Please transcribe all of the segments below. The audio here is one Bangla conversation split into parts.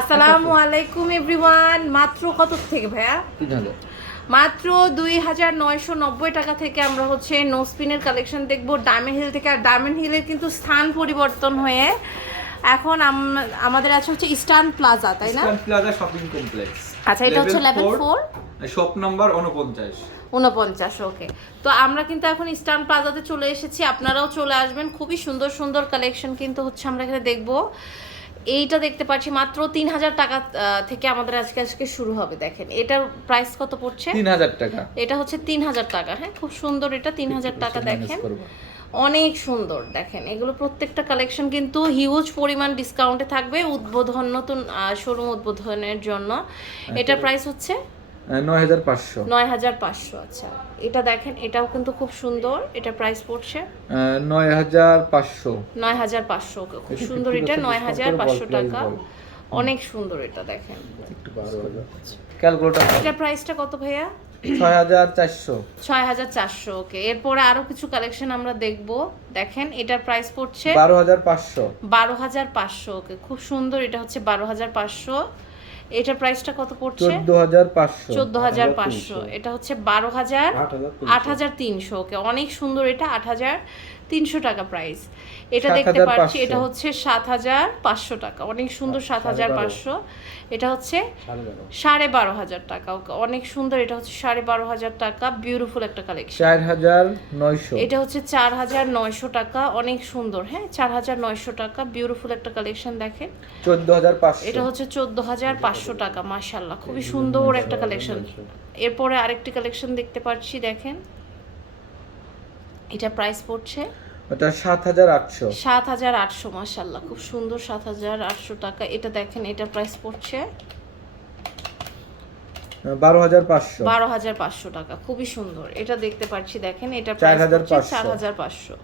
আসসালামু আলাইকুম এভরিওয়ান। মাত্র কত থেকে ভাইয়া? মাত্র দুই হাজার নয়শো নব্বই টাকা থেকে আমরা হচ্ছে নোসপিনের কালেকশন দেখব। ডায়মন্ড হিল থেকে। আর ডায়মন্ড হিলের কিন্তু স্থান পরিবর্তন হয়ে এখন আমাদের আছে হচ্ছে ইস্টার্ন প্লাজা তাই না? Eastern plaza shopping complex. আচ্ছা এটা হচ্ছে লেভেল ফোর শপ নাম্বার উনপঞ্চাশ উনপঞ্চাশ ওকে তো আমরা কিন্তু এখন ইস্টার্ন প্লাজাতে চলে এসেছি। আপনারাও চলে আসবেন। খুবই সুন্দর সুন্দর কালেকশন কিন্তু হচ্ছে আমরা এখানে দেখব। এইটা দেখতে পাচ্ছি মাত্র তিন হাজার টাকা থেকে আমাদের আজকে আজকে শুরু হবে দেখেন। এটার প্রাইস কত পড়ছে? তিন হাজার টাকা। এটা হচ্ছে তিন হাজার টাকা হ্যাঁ? খুব সুন্দর এটা তিন হাজার টাকা দেখেন। অনেক সুন্দর দেখেন। এগুলো প্রত্যেকটা কালেকশন কিন্তু হিউজ পরিমাণ ডিসকাউন্টে থাকবে উদ্বোধন নতুন শোরুম উদ্বোধনের জন্য। এটার প্রাইস হচ্ছে নয় হাজার পাঁচশো। নয় হাজার পাঁচশো আচ্ছা। এটা দেখেন এটাও কিন্তু খুব সুন্দর। এটা প্রাইস পড়ছে? নয় হাজার পাঁচশো। নয় হাজার পাঁচশো খুব সুন্দর এটা নয় হাজার পাঁচশো টাকা। অনেক সুন্দর এটা দেখেন। ক্যালকুলেটার এটার প্রাইসটা কত ভাইয়া? ছয় হাজার চারশো। ছয় হাজার চারশো ওকে। এরপরে আরও কিছু কালেকশন আমরা দেখব। দেখেন এটার প্রাইস পড়ছে? বারো হাজার পাঁচশো। বারো হাজার পাঁচশো ওকে। খুব সুন্দর এটা হচ্ছে বারো হাজার পাঁচশো। এটার প্রাইসটা কত পড়ছে? চোদ্দ হাজার পাঁচশো। চোদ্দ হাজার পাঁচশো। এটা হচ্ছে বারো হাজার আট হাজার তিনশো। ওকে অনেক সুন্দর এটা আট হাজার তিনশো টাকা প্রাইস এটা দেখতে পাচ্ছি এটা হচ্ছে সাত হাজার পাঁচশো টাকা। অনেক সুন্দর সাত হাজার পাঁচশো। এটা হচ্ছে সাড়ে বারো। হাজার টাকা। ওকে অনেক সুন্দর এটা হচ্ছে সাড়ে বারো হাজার টাকা। বিউটিফুল একটা কালেকশন চার হাজার নয়শো। এটা হচ্ছে চার হাজার নয়শো টাকা। অনেক সুন্দর হ্যাঁ? চার হাজার নয়শো টাকা। বিউটিফুল একটা কালেকশন দেখেন। চোদ্দ হাজার পাঁচশো। এটা হচ্ছে চোদ্দ হাজার পাঁচশো টাকা মাশাল্লাহ খুবই সুন্দর একটা কালেকশন এরপরে আরেকটি কালেকশন দেখতে পাচ্ছি দেখেন। এটা প্রাইস পড়ছে? সাত হাজার আটশো। সাত হাজার আটশো মাশাল্লাহ খুব সুন্দর সাত হাজার আটশো টাকা। এটা দেখেন এটা প্রাইস পড়ছে? বারো হাজার পাঁচশো। বারো হাজার পাঁচশো টাকা। খুবই সুন্দর। এটা দেখতে পাচ্ছি দেখেন এটা 4,500 চার হাজার পাঁচশো।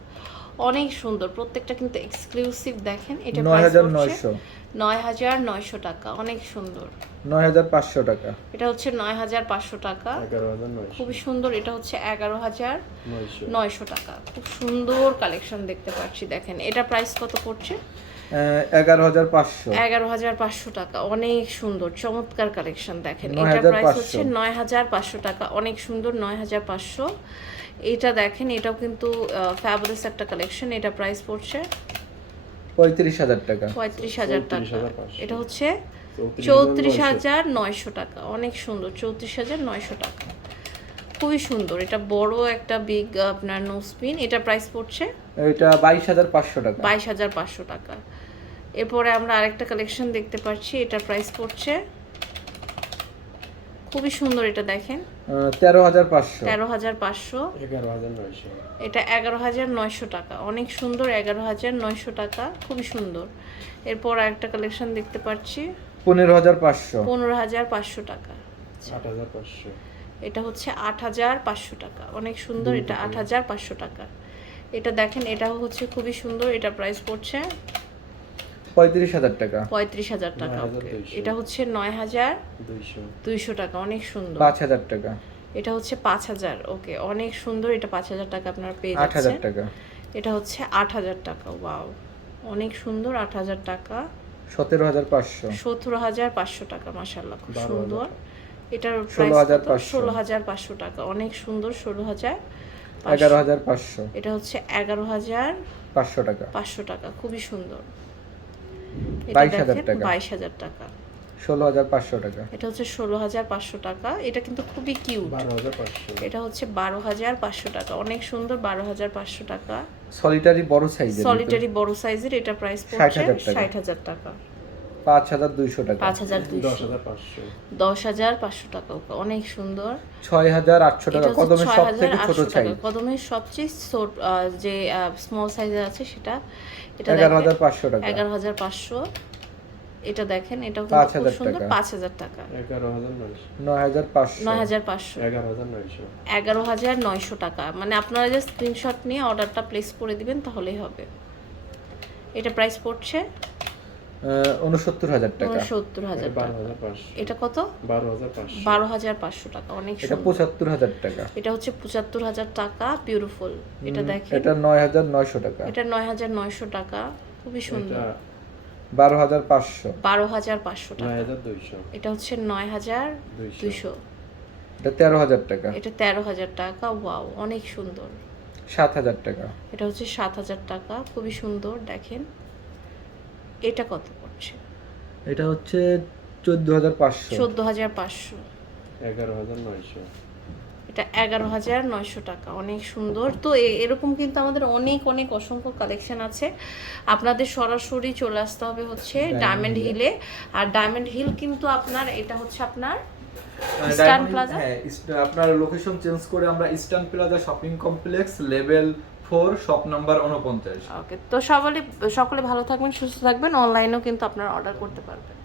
অনেক সুন্দর। প্রত্যেকটা কিন্তু এক্সক্লুসিভ দেখেন এটা নয় হাজার নয়শো। নয় হাজার নয়শো টাকা অনেক সুন্দর। নয় হাজার পাঁচশো টাকা। এটা হচ্ছে নয় হাজার পাঁচশো টাকা। খুবই সুন্দর এটা হচ্ছে এগারো হাজার নয়শো। টাকা। খুব সুন্দর কালেকশন দেখতে পাচ্ছি দেখেন। এটা প্রাইস কত পড়ছে? এগারো হাজার পাঁচশো। এগারো হাজার পাঁচশো টাকা অনেক সুন্দর চমৎকার কালেকশন দেখেন। এটা প্রাইস হচ্ছে নয় হাজার পাঁচশো টাকা অনেক সুন্দর নয় হাজার পাঁচশো। এটা দেখেন এটাও কিন্তু ফ্যাবুলাস একটা কালেকশন এটা প্রাইস পড়ছে পঁয়ত্রিশ হাজার টাকা। পঁয়ত্রিশ হাজার টাকা। এটা হচ্ছে চৌত্রিশ হাজার নয়শো টাকা অনেক সুন্দর চৌত্রিশ হাজার নয়শো টাকা। খুবই সুন্দর এটা বড় একটা বিগ আপনার নোসপিন এটা প্রাইস পড়ছে এটা বাইশ হাজার পাঁচশো টাকা। বাইশ হাজার পাঁচশো টাকা। এরপরে আমরা আরেকটা কালেকশন দেখতে পাচ্ছি এটার প্রাইস পড়ছে। খুবই সুন্দর এটা দেখেন। তেরো হাজার পাঁচশো। তেরো হাজার পাঁচশো। এটা এগারো হাজার নয়শো টাকা। অনেক সুন্দর এগারো হাজার নয়শো টাকা খুবই সুন্দর। এরপর আরেকটা কালেকশন দেখতে পাচ্ছি। পনেরো হাজার পাঁচশো। পনেরো হাজার পাঁচশো টাকা। এটা হচ্ছে আট হাজার পাঁচশো টাকা। অনেক সুন্দর এটা আট হাজার পাঁচশো টাকা। এটা দেখেন এটা হচ্ছে খুবই সুন্দর এটা প্রাইস পড়ছে। পঁয়ত্রিশ হাজার টাকা। পঁয়ত্রিশ হাজার টাকা এটা হচ্ছে নয় হাজার দুইশো। টাকা অনেক সুন্দর। পাঁচ হাজার টাকা। এটা হচ্ছে পাঁচ হাজার ওকে অনেক সুন্দর। এটা পাঁচ হাজার টাকা আপনারা পেয়ে আট হাজার টাকা। এটা হচ্ছে আট হাজার টাকা ওয়াও অনেক সুন্দর আট হাজার টাকা। সতেরো হাজার পাঁচশো। সতেরো হাজার পাঁচশো টাকা মাসাল্লাহ খুব সুন্দর। এটার ষোলো হাজার পাঁচশো। ষোলো হাজার পাঁচশো টাকা অনেক সুন্দর ষোলো হাজার এগারো হাজার পাঁচশো। এটা হচ্ছে এগারো হাজার পাঁচশো টাকা। পাঁচশো টাকা খুবই সুন্দর। বাইশ হাজার টাকা। বাইশ হাজার টাকা। ষোলো হাজার পাঁচশো টাকা। এটা হচ্ছে ষোলো হাজার পাঁচশো টাকা। এটা কিন্তু খুবই কিউট এটা হচ্ছে বারো হাজার পাঁচশো টাকা। অনেক সুন্দর বারো হাজার পাঁচশো টাকা। সলিটারি বড় সাইজের সলিটারি বড় সাইজের এটা প্রাইস পড়ছে ষাট হাজার টাকা। পাঁচ হাজার দুইশো টাকা। পাঁচ হাজার দুইশো। দশ হাজার পাঁচশো। টাকা অনেক সুন্দর। ছয় হাজার আটশো টাকা কদমের সব থেকে ছোট সাইজ কদমের সবচেয়ে ছোট যে স্মল সাইজের আছে সেটা এটা এগারো দেখেন হাজার পাঁচশো টাকা। এগারো হাজার পাঁচশো। এটা দেখেন এটাও পাঁচ হাজার সুন্দর। পাঁচ হাজার টাকা। নয় হাজার পাঁচশো। নয় হাজার পাঁচশো। এগারো হাজার নয়শো। টাকা। মানে আপনারা যে স্ক্রিনশট নিয়ে অর্ডারটা প্লেস করে দিবেন তাহলেই হবে। এটা প্রাইস পড়ছে উনসত্তর হাজার টাকা। সত্তর হাজার টাকা। এটা কত? বারো হাজার পাঁচশো। টাকা অনেক এটা পঁচাত্তর হাজার টাকা। এটা হচ্ছে পঁচাত্তর হাজার টাকা বিউটিফুল এটা দেখেন। এটা নয় হাজার নয়শো টাকা। এটা নয় হাজার নয়শো টাকা খুবই সুন্দর। বারো হাজার পাঁচশো। বারো হাজার পাঁচশো টাকা। এটা হচ্ছে নয় হাজার দুইশো। দুইশো এটা তেরো হাজার টাকা। এটা তেরো হাজার টাকা ওয়াও অনেক সুন্দর। সাত হাজার টাকা। এটা হচ্ছে সাত হাজার টাকা খুবই সুন্দর দেখেন। এটা কত পড়ছে? এটা হচ্ছে চোদ্দ হাজার পাঁচশো। চোদ্দ হাজার পাঁচশো। এগারো হাজার নয়শো। এটা এগারো হাজার নয়শো টাকা অনেক সুন্দর। তো এরকম কিন্তু আমাদের অনেক অনেক অসংখ্য কালেকশন আছে। আপনাদের সরাসরি চলে আসতে হবে হচ্ছে ডায়মন্ড হিলে আর ডায়মন্ড হিল কিন্তু আপনার এটা হচ্ছে আপনার হ্যাঁ আপনার লোকেশন চেঞ্জ করে আমরা eastern plaza shopping complex level four shop number উনপঞ্চাশ ওকে তো সকলে সকলে ভালো থাকবেন সুস্থ থাকবেন অনলাইনেও কিন্তু আপনারা অর্ডার করতে পারবেন।